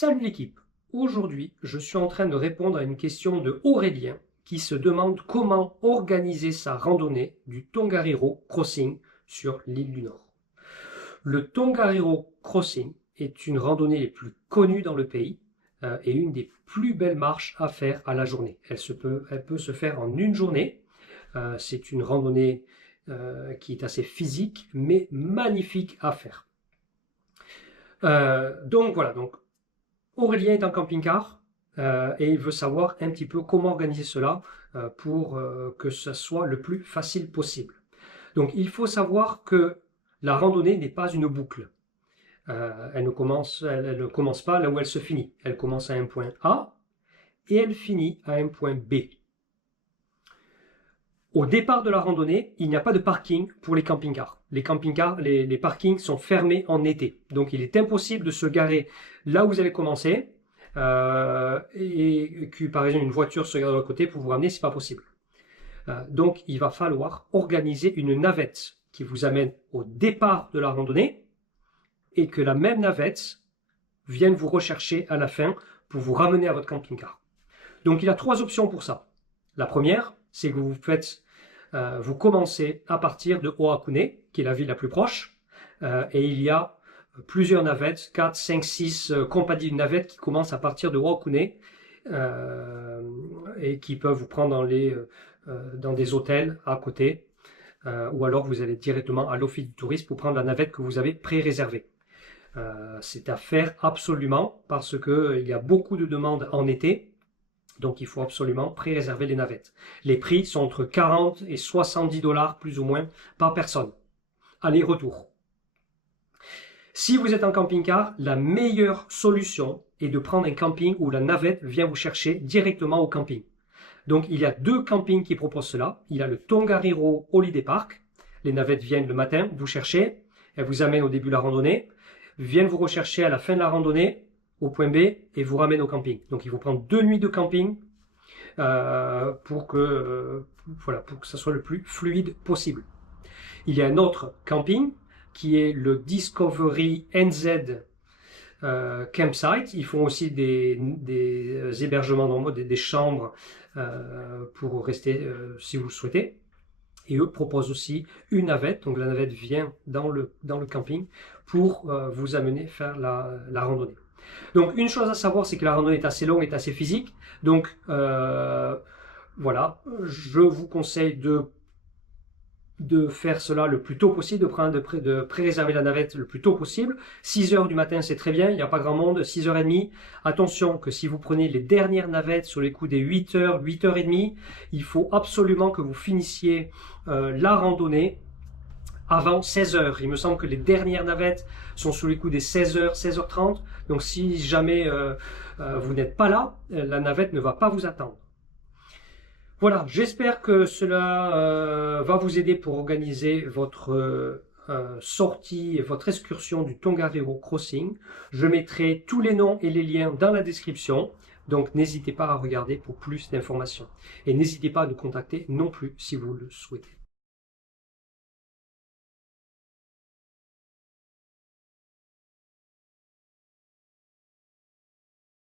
Salut l'équipe! Aujourd'hui, je suis en train de répondre à une question de Aurélien qui se demande comment organiser sa randonnée du Tongariro Crossing sur l'île du Nord. Le Tongariro Crossing est une randonnée les plus connues dans le pays et une des plus belles marches à faire à la journée. Elle peut se faire en une journée. C'est une randonnée qui est assez physique mais magnifique à faire. Donc voilà, Aurélien est en camping-car et il veut savoir un petit peu comment organiser cela pour que ce soit le plus facile possible. Donc il faut savoir que la randonnée n'est pas une boucle. Elle ne commence pas là où elle se finit. Elle commence à un point A et elle finit à un point B. Au départ de la randonnée, il n'y a pas de parking pour les camping-cars. Les parkings sont fermés en été. Donc il est impossible de se garer là où vous allez commencer et que par exemple une voiture se gare de l'autre côté pour vous ramener, c'est pas possible. Donc il va falloir organiser une navette qui vous amène au départ de la randonnée et que la même navette vienne vous rechercher à la fin pour vous ramener à votre camping-car. Donc il y a trois options pour ça. La première, c'est que vous commencez à partir de Oakune, qui est la ville la plus proche, et il y a plusieurs navettes, 4, 5, 6 compagnies de navettes qui commencent à partir de Oakune et qui peuvent vous prendre dans des hôtels à côté, ou alors vous allez directement à l'office du tourisme pour prendre la navette que vous avez pré-réservée. C'est à faire absolument parce qu'il y a beaucoup de demandes en été. Donc il faut absolument pré-réserver les navettes. Les prix sont entre 40 et 70 $ plus ou moins par personne. Aller-retour. Si vous êtes en camping-car, la meilleure solution est de prendre un camping où la navette vient vous chercher directement au camping. Donc il y a deux campings qui proposent cela. Il y a le Tongariro Holiday Park. Les navettes viennent le matin vous chercher. Elles vous amènent au début de la randonnée. Viennent vous rechercher à la fin de la randonnée au point B et vous ramène au camping. Donc il faut prendre 2 nuits de camping pour que ça soit le plus fluide possible. Il y a un autre camping qui est le Discovery NZ Campsite. Ils font aussi des hébergements normaux, des chambres pour rester si vous le souhaitez. Et eux proposent aussi une navette, donc la navette vient dans le camping pour vous amener faire la randonnée. Donc une chose à savoir, c'est que la randonnée est assez longue et assez physique. Donc voilà, je vous conseille de faire cela le plus tôt possible, de pré-réserver la navette le plus tôt possible. 6 h du matin, c'est très bien, il n'y a pas grand monde. 6 h 30, attention que si vous prenez les dernières navettes sur les coups des 8 h, 8 h 30, il faut absolument que vous finissiez la randonnée avant 16 h. Il me semble que les dernières navettes sont sous les coups des 16 h, 16 h 30. Donc si jamais vous n'êtes pas là, la navette ne va pas vous attendre. Voilà, j'espère que cela va vous aider pour organiser votre sortie et votre excursion du Tongariro Crossing. Je mettrai tous les noms et les liens dans la description. Donc n'hésitez pas à regarder pour plus d'informations. Et n'hésitez pas à nous contacter non plus si vous le souhaitez.